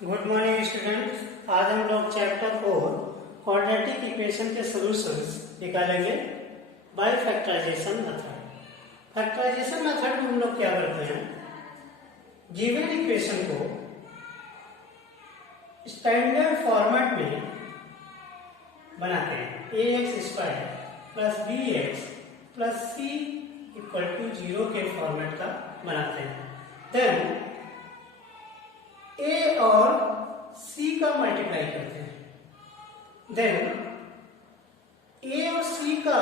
Good morning student. आज हम लोग चैप्टर 4 क्वाड्रेटिक इक्वेशन के सॉल्यूशंस निकालेंगे by factorization method. Factorization method में हम लोग क्या करते हैं, गिवन इक्वेशन को स्टैंडर्ड फॉर्मेट में बनाते हैं। ax² plus bx plus c equal to 0 के फॉर्मेट का बनाते हैं। देन a और c का मल्टीप्लाई करते हैं। देन a और c का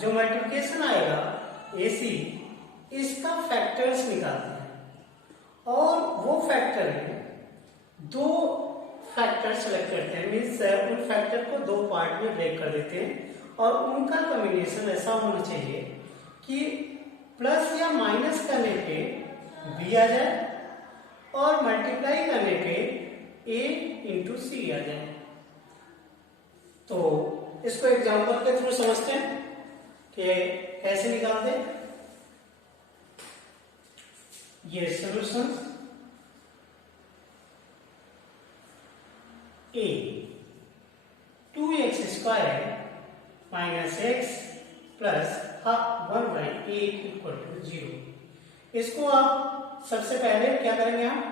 जो मल्टीप्लिकेशन आएगा ac, इसका फैक्टर्स निकालते हैं और वो फैक्टर है दो फैक्टर सेलेक्ट करते हैं। मीन्स उन फैक्टर को दो पार्ट में ब्रेक कर देते हैं और उनका कॉम्बिनेशन ऐसा होना चाहिए कि प्लस या माइनस करने पे b आ जाए और मल्टीप्लाई करने पे a इंटू सी आ जाए। तो इसको एग्जांपल के थ्रू समझते हैं कि कैसे निकालते हैं। ये solution a 2x² minus x plus 1/8 equal to 0। इसको आप सबसे पहले क्या करेंगे, हम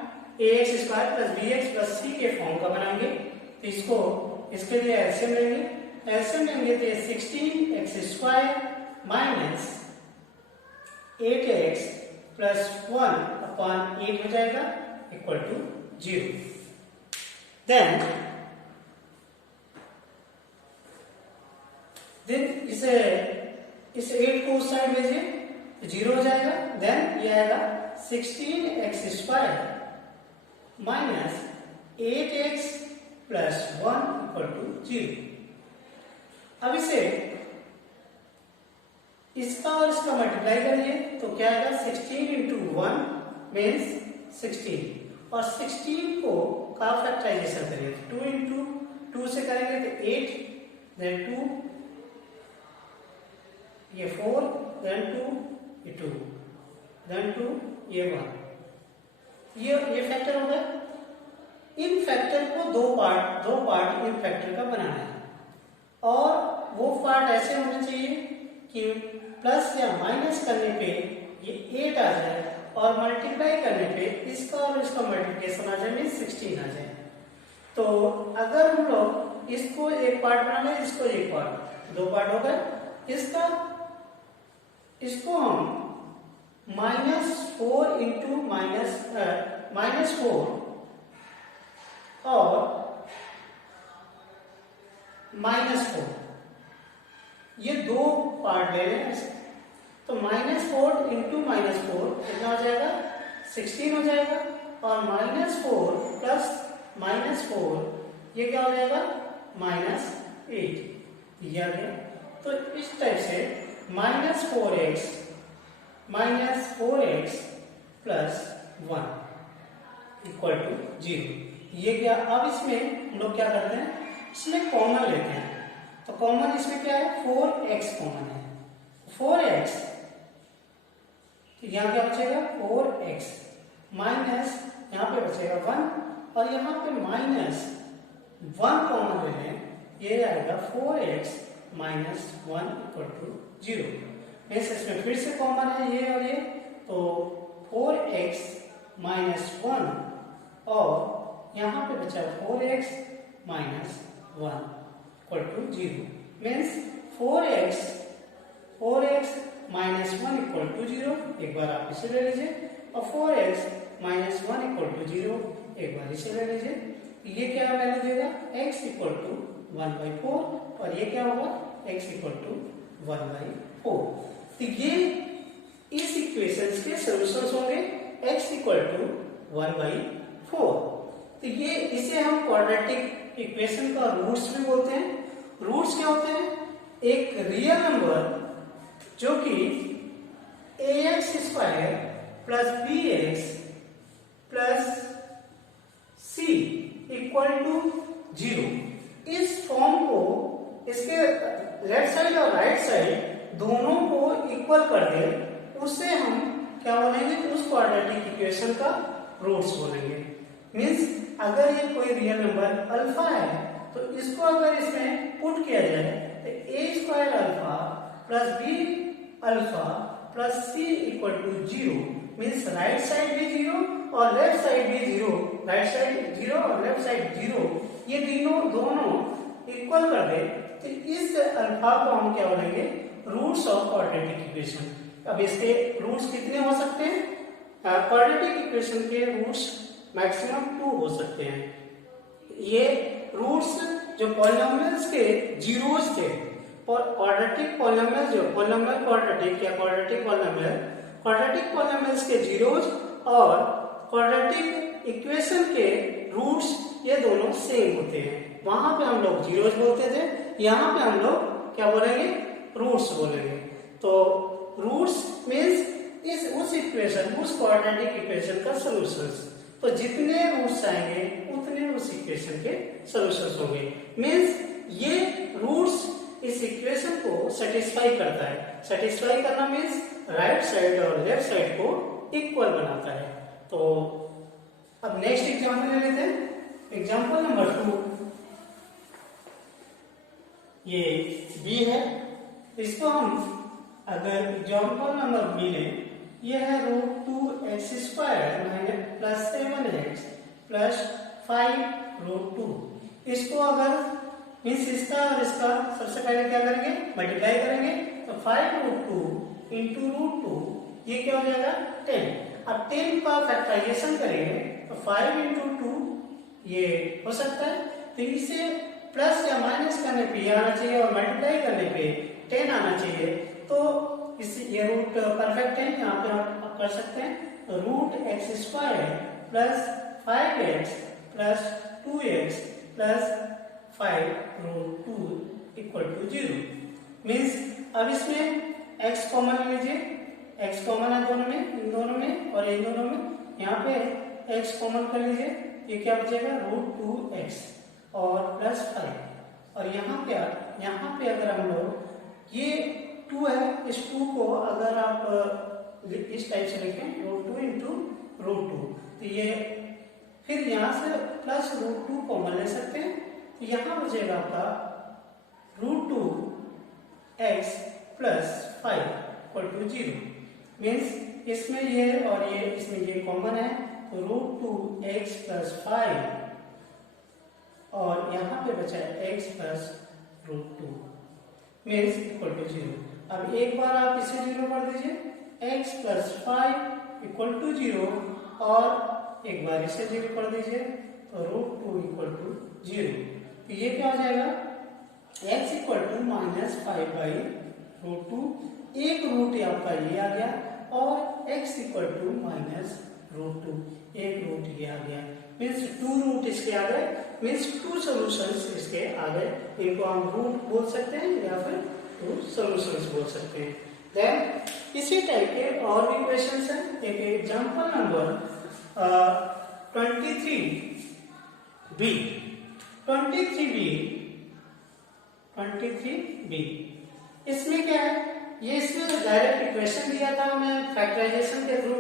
ax² plus bx plus c के फॉर्म का बनाएंगे। तो इसको इसके लिए एलसीएम लेंगे। एलसीएम लेंगे तो ये 16x² माइनस 8x प्लस 1/8 हो जाएगा इक्वल टू 0। देन इस 8 को उस साइड भेजिए तो 0 हो जाएगा। देन ये आएगा 16x² minus 8x plus 1 equal to 0। अब इसे इसका और इसका मल्टीप्लाई करिए तो क्या आएगा, 16 इंटू 1 मीन्स 16 और 16 को का फैक्टराइजेशन करिए 2 इंटू 2 से करेंगे तो 8, देन 2, ये 4, देन 2, ये 2, देन 2, ये 1। ये फैक्टर हो गया। इन फैक्टर को दो पार्ट इन फैक्टर का बनाना है और वो पार्ट ऐसे होने चाहिए कि प्लस या माइनस करने पे ये 8 आ जाए और मल्टीप्लाई करने पे इसका और इसका मल्टीप्लिकेशन आ जाए मीन्स 16 आ जाए। तो अगर हम लोग इसको एक पार्ट बना लें, इसको एक पार्ट, दो पार्ट हो गए। इसको हम -4 इंटू -4 और -4 ये दो पार्ट ले लें। तो -4 इंटू -4 कितना हो जाएगा, 16 हो जाएगा और -4 प्लस -4 ये क्या हो जाएगा, -8 ये आ गया। तो इस टाइप से -4x प्लस 1 इक्वल टू 0 ये क्या। अब इसमें हम लोग क्या करते हैं, इसमें कॉमन लेते हैं। तो कॉमन इसमें क्या है, 4x कॉमन है। 4x तो यहाँ क्या बचेगा, 4x माइनस यहाँ पे बचेगा 1 और यहाँ पे -1 कॉमन ले लें, ये आएगा 4x माइनस 1 इक्वल टू 0। इसमें फिर से कॉमन है ये और ये, तो 4x माइनस 1 और यहाँ पे बचा 4x minus 1 equal to 0 means 4x minus 1 equal to 0। एक बार आप इसे ले लीजिए और 4x माइनस 1 इक्वल टू 0 एक बार इसे ले लीजिए। ये क्या वैल्यू देगा, x इक्वल टू 1/4 और ये क्या होगा, x इक्वल टू 1/4। तो ये इस इक्वेशंस के सॉल्यूशंस होंगे x इक्वल टू 1/4। तो ये इसे हम क्वाड्रेटिक इक्वेशन का रूट्स भी बोलते हैं। रूट्स क्या होते हैं, एक रियल नंबर जो कि ax² plus bx plus c equal to 0, इस फॉर्म को इसके लेफ्ट साइड और राइट साइड दोनों को इक्वल कर दे, उससे हम क्या बोलेंगे, उस क्वाड्रेटिक इक्वेशन का रूट्स बोलेंगे। मीन्स अगर ये कोई रियल नंबर अल्फा है तो इसको अगर इसमें पुट किया जाए तो A square alpha plus B alpha plus C equal to 0 means right side भी 0 और लेफ्ट साइड भी 0, राइट साइड 0 और लेफ्ट साइड 0, ये दोनों इक्वल कर दे तो इस अल्फा को हम क्या बोलेंगे, रूट्स ऑफ क्वाड्रेटिक इक्वेशन। अब इसके रूट्स कितने हो सकते हैं? क्वाड्रेटिक इक्वेशन के रूट्स मैक्सिमम 2 हो सकते हैं। ये रूट्स जो पॉलिनोमियल्स के जीरोस थे और क्वाड्रेटिक पॉलिनोमियल जो पॉलिनोमियल क्वाड्रेटिक या क्वाड्रेटिक पॉलिनोमियल्स के जीरोस और क्वाड्रेटिक इक्वेशन के रूट्स ये दोनों सेम होते हैं। वहां पे हम लोग जीरोस बोलते थे, यहाँ पे हम लोग क्या बोलेंगे, रूट्स बोलेंगे। तो रूट्स मीन्स उस क्वाड्रेटिक इक्वेशन का सॉल्यूशंस। तो जितने रूट्स आएंगे उतने उस इक्वेशन के सॉल्यूशंस होंगे। मीन्स ये रूट्स इस इक्वेशन को सेटिस्फाई करता है। सेटिस्फाई करना मीन्स राइट साइड और लेफ्ट साइड को इक्वल बनाता है। तो अब नेक्स्ट एग्जांपल ले लेते हैं। एग्जांपल नंबर 2, ये बी है, इसको हम अगर एग्जांपल नंबर बी लें, ये है √2x² प्लस 7x प्लस 5√2। इसको अगर मीन्स इसका और इसका सबसे पहले क्या करेंगे, मल्टीप्लाई करेंगे तो 5√2 इंटू √2 ये क्या हो जाएगा 10। अब 10 का फैक्टराइजेशन करेंगे तो 5 इंटू 2 ये हो सकता है, तो इसे प्लस या माइनस करने पे ये आना चाहिए और मल्टीप्लाई करने पे 10 आना चाहिए। तो इस ये रूट परफेक्ट है, यहाँ पे आप कर सकते हैं √x² plus 5x plus 2x plus 5√2 equal to 0। Means अब इसमें x कॉमन लीजिए, x कॉमन है दोनों में, इन दोनों में और इन दोनों में, यहाँ पे x कॉमन कर लीजिए, ये क्या बचेगा √2x और प्लस 5। और यहाँ पे अगर हम लोग ये 2 है, इस 2 को अगर आप इस टाइप से लिखें √2 इंटू √2 तो ये फिर यहाँ से प्लस √2 कॉमन ले सकते हैं, तो यहाँ बचेगा आपका √2x plus 5 equal to 0। Means इसमें ये और ये इसमें ये कॉमन है, तो √2x प्लस 5 और यहाँ पे बचा है x plus √2 means equal to 0। अब एक बार आप इसे 0 कर दीजिए, x प्लस 5 इक्वल टू 0 और एक बार इसे 0 कर दीजिए तो √2 इक्वल टू 0। तो ये क्या हो जाएगा, x इक्वल टू -5/√2, एक रूट आपका ये आ गया और x इक्वल टू -√2, एक रूट ये आ गया। मीन्स 2 रूट इसके आ गए, मीन्स 2 सॉल्यूशंस इसके आ गए। इनको हम रूट बोल सकते हैं या फिर 2 सॉल्यूशंस बोल सकते हैं। देन इसी टाइप के और भी क्वेश्चंस हैं। एक एग्जांपल नंबर 23b। इसमें क्या है, ये इसमें डायरेक्ट इक्वेशन दिया था, हमें फैक्टराइजेशन के थ्रू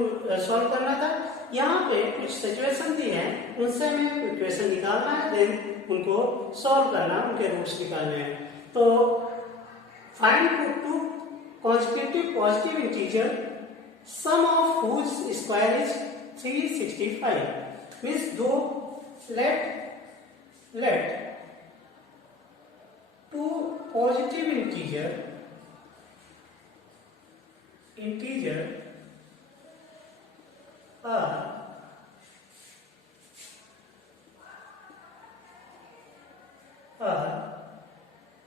सॉल्व करना था। यहाँ पे कुछ सिचुएशन दी है, उनसे हमें इक्वेशन निकालना है, देन उनको सॉल्व करना, उनके रूट्स निकालने हैं। तो find 2 consecutive positive integer sum of whose square is 365 means दो let 2 positive integer are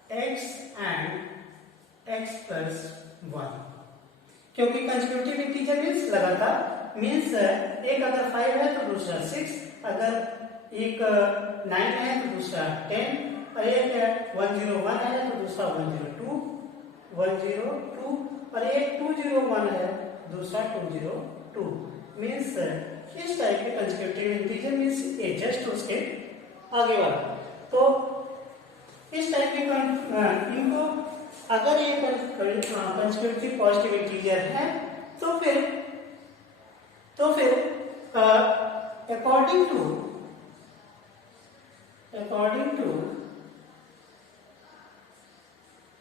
x and x plus 1। क्योंकि कंसेक्यूटिव इंटीजर मीन्स लगातार, मीन्स एक अगर 5 है तो दूसरा 6, अगर एक 9 है तो दूसरा 10, और एक 101 है तो दूसरा 102 और एक 201 है दूसरा 202। मीन्स इस टाइप के कंसेक्यूटिव इंटीजर मीन्स ये जस्ट उसके आगे वाला। तो इस टाइप के इनको अगर ये कंसेक्यूटिव पॉजिटिव इंटीजर है तो फिर according to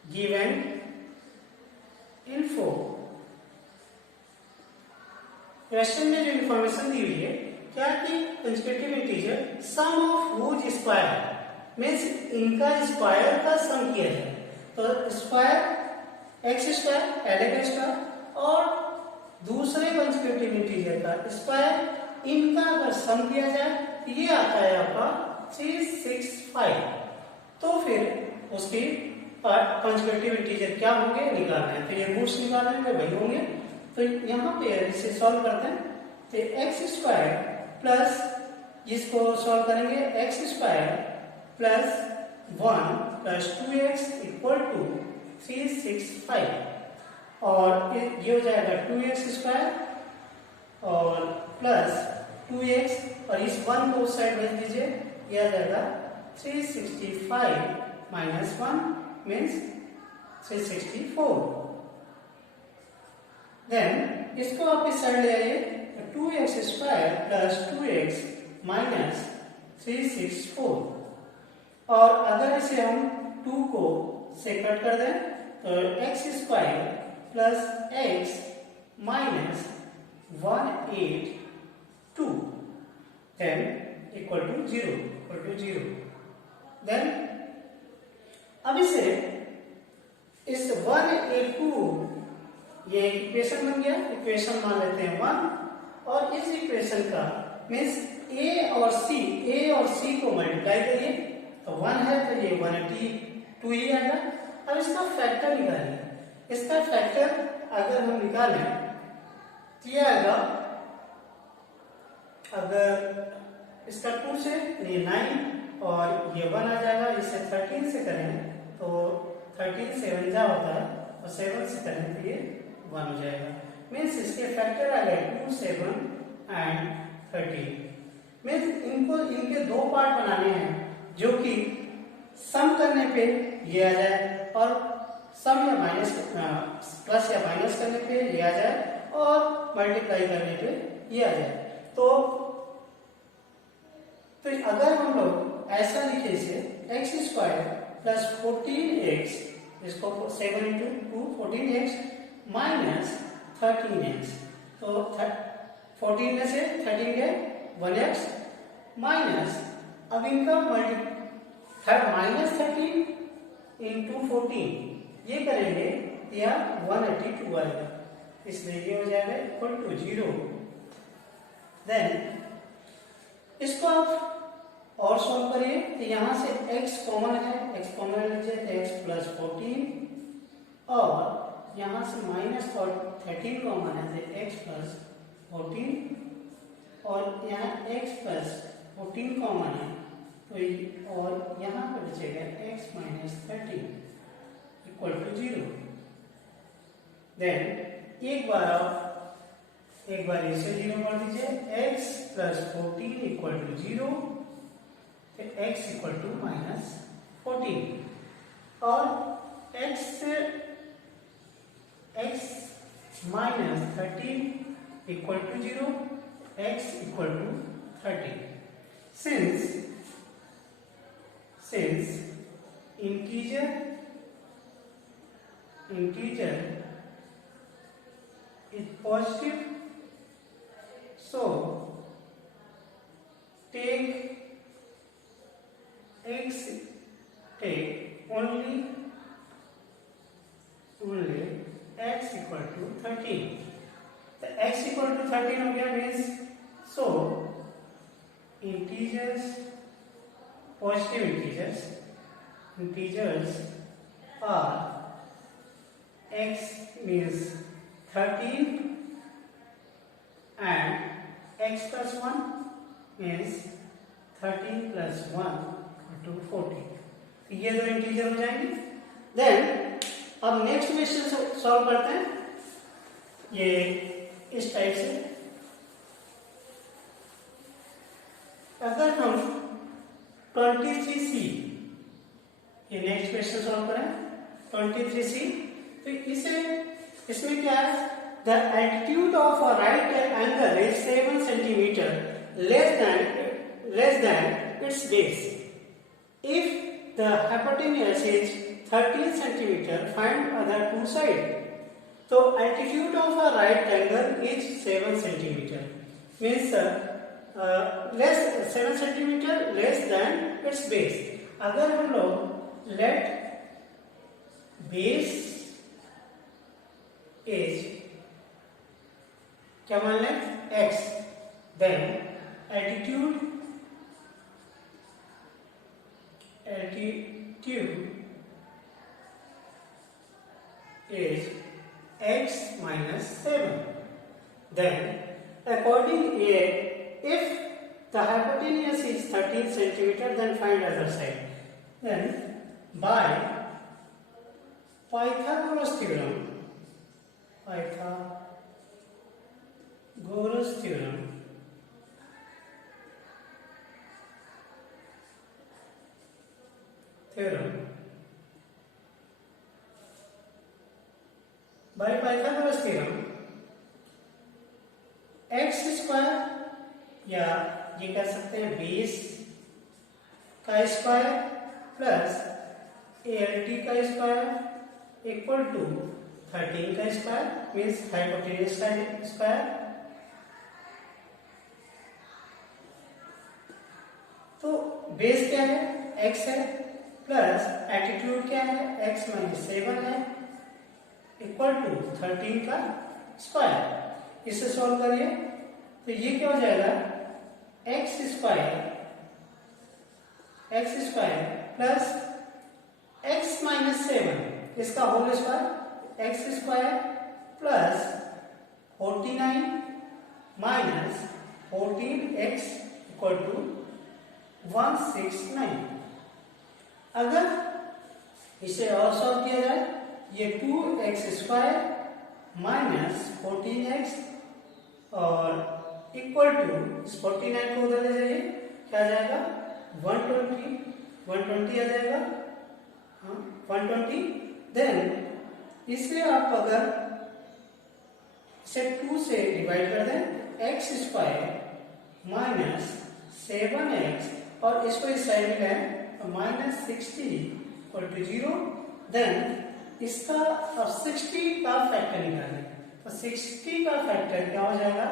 given info, question में जो इंफॉर्मेशन दी हुई है क्या कि consecutive integer sum of whose square means इनका स्क्वायर का सम किया जाए, तो स्क्वायर एक्स स्क्वायर पहले का स्क्वायर और दूसरे कंसेक्यूटिव इंटीजर का स्क्वायर, इनका अगर सम किया जाए तो ये आता है आपका 365। तो फिर उसकी कंसेक्यूटिव इंटीजर क्या होंगे निकालना है, तो ये रूट्स निकालना है वही होंगे। तो यहाँ पे इसे सॉल्व करते हैं, तो एक्स स्क्वायर प्लस इसको सॉल्व करेंगे x square plus 1 plus 2x equal to 365 और ये हो जाएगा 2x स्क्वायर और प्लस 2x और इस 1 को उस साइड भेज दीजिए, यह आ जाएगा 365 माइनस 1 मीन्स 364। देन इसको आप इस साइड ले आइए, 2x square plus 2x minus 364 और अगर इसे हम 2 को से कट कर दें तो x square plus x minus 182 then equal to 0 then अब इसे इस 182 ये इक्वेशन बन गया, इक्वेशन मान लेते हैं 1 और इस इक्वेशन का मीन्स a और c को मल्टीप्लाई करिए तो 1 है तो ये 182 ही आएगा। अब इसका फैक्टर निकालिए, इसका फैक्टर अगर हम निकालें तो ये आएगा, अगर इसका 2 से ये 9 और ये 1 आ जाएगा, इसे 13 से करें तो 13 से 1 जा होता है और 7 से करें तो ये 1 हो जाएगा। मीन्स इसके फैक्टर आ गए 2, 7 एंड 13। मीन्स इनके दो पार्ट बनाने हैं जो कि सम करने पे ये आ जाए और सम या माइनस प्लस या माइनस करने पे ये आ जाए और मल्टीप्लाई करने पे ये आ जाए। तो अगर हम लोग ऐसा लिखे इसे एक्स स्क्वायर प्लस 14x, इसको 7 इंटू 2 14x माइनस 13x, तो 14 में से 13 गए 1x माइनस, अब इनका माइनस 13 इंटू 14 ये करेंगे या 182 आएगा, इसलिए ये हो जाएगा इक्वल टू 0। देन इसको आप और सॉल्व करिए तो यहां से x कॉमन है, x कॉमन लीजिए तो x प्लस 14 और यहां से माइनस 13 कॉमन है तो x प्लस 14 और यहाँ x प्लस 14 कॉमन है तो और यहाँ पर बचेगा x minus 13 equal to 0। Then एक बार इसे 0 कर दीजिए, x plus 14 equal to 0, x equal to minus 14 और x minus 13 equal to 0, x equal to 30। Since integer is positive, so take only x equal to 13। तो x equal to 13 हो गया means so positive integers are x means 13 and x plus 1 means 13 plus 1 to 40। ये दो integer हो जाएंगे। Then अब next question solve करते हैं, ये इस टाइप से। अगर हम 23C ये नेक्स्ट क्वेश्चन सॉल्व करें 23C तो इसमें क्या है, the altitude of a right angle is 7 centimetre less than its base. If the hypotenuse is 13 centimeter, find other two sides. So altitude of a right angle is 7 centimeter. Means less 7 centimeter less than its base. अगर हम लोग let base is क्या मान लें x, then altitude is x minus 7. Then according if the hypotenuse is 13 centimeter, then find other side. Then by Pythagoras theorem, by Pythagoras theorem, x square या ये कह सकते हैं 20 का स्क्वायर प्लस ALT का स्क्वायर इक्वल टू 13 का square means hypotenuse का square. तो बेस क्या है x है प्लस एल्टीट्यूड क्या है x माइनस 7 है इक्वल टू 13 का स्क्वायर। इसे सॉल्व करिए तो ये क्या हो जाएगा x square plus x minus 7 इसका whole square x square plus 49 minus 14x equal to 169। अगर इसे और सॉल्व किया जाए ये 2x स्क्वायर माइनस 14x और इक्वल टू इस 49 को उधर ले जाइए क्या आ जाएगा 120 आ जाएगा 120। देन इसे आप अगर इसे 2 से डिवाइड कर दें x स्क्वायर माइनस 7x और इसको इस साइड में है माइनस 60 इक्वल टू 0। देन इसका अब 60 का फैक्टर निकालें तो 60 का फैक्टर क्या हो जाएगा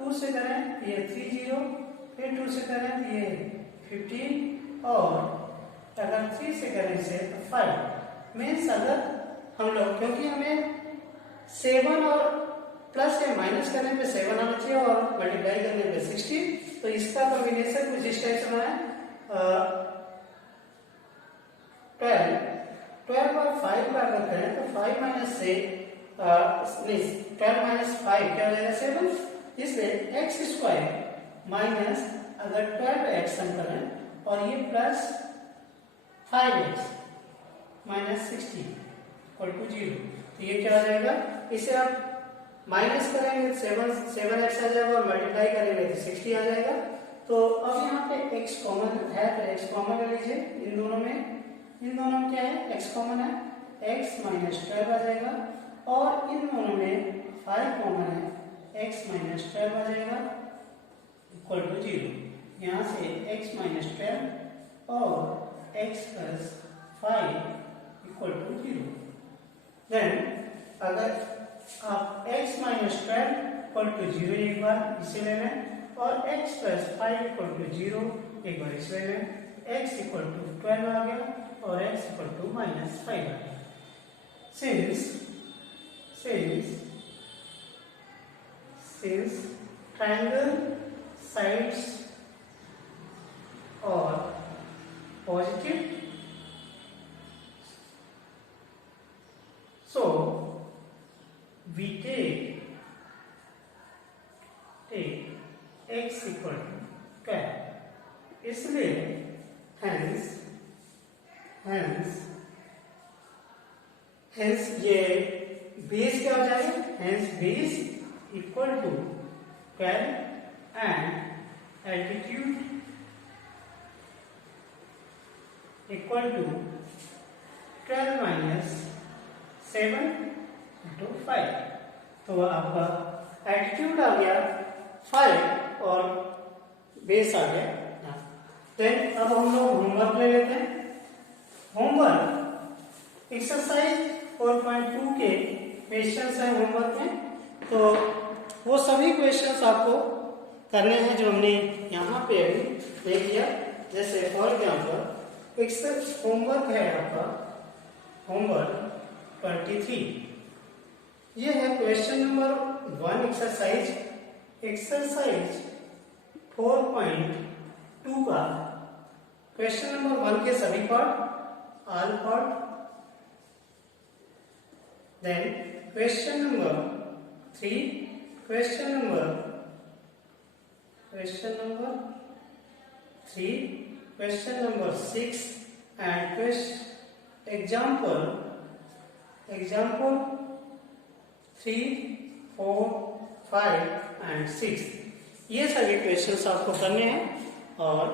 2 से करें ये 30 फिर 2 से करें ये 15 और अगर 3 से करें इसे तो 5। मीन्स अगर हम लोग क्योंकि हमें 7 और प्लस या माइनस करने पे 7 आना चाहिए और मल्टीप्लाई करने पे 60 तो इसका कॉम्बिनेशन कुछ इस टाइप से बना है 12 और 5 का अगर करें तो 5 माइनस से 12 माइनस 5 क्या हो जाएगा 7। इसलिए x स्क्वायर माइनस अगर 12x हम करें और ये plus 5x minus 60 equal to 0 तो ये क्या हो जाएगा। इसे आप माइनस करेंगे 7x आ जाएगा और मल्टीप्लाई करेंगे तो 60 आ जाएगा। तो अब यहाँ पे x कॉमन है तो x कॉमन ले लीजिए इन दोनों में क्या है x कॉमन है x माइनस 12 आ जाएगा और इन दोनों में 5 कॉमन है x माइनस 12 आ जाएगा इक्वल टू 0। यहाँ से x माइनस 12 और x plus 5 equal to 0। Then अगर आप x माइनस 12 इक्वल टू 0 एक बार इसे ले लें और x प्लस 5 इक्वल टू 0 एक बार इसे ले लें x इक्वल टू 12 आ गया और x इक्वल टू माइनस 5 आ गया। Since triangle sides are positive, so we take x equal to 12। इसलिए hence ये बेस क्या हो जाएगा hence base equal to 12 and altitude equal to 12 minus 7 into 5। तो आपका altitude आ गया 5 और बेस आ गया। देन अब हम लोग होमवर्क ले लेते हैं। होमवर्क एक्सरसाइज 4.2 के क्वेश्चंस हैं होमवर्क में, तो वो सभी क्वेश्चंस आपको करने हैं जो हमने यहाँ पे अभी देख लिया। जैसे फॉर एग्जाम्पल होमवर्क है आपका होमवर्क 23, ये है क्वेश्चन नंबर 1 एक्सरसाइज 4.2 का क्वेश्चन नंबर 1 के सभी part, all part. Then question number 3, question number 3, question number 6 and example 3, 4, 5 and 6। ये सभी क्वेश्चंस आपको करने हैं, और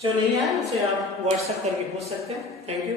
जो नहीं है उसे आप व्हाट्सएप करके पूछ सकते हैं। Thank you.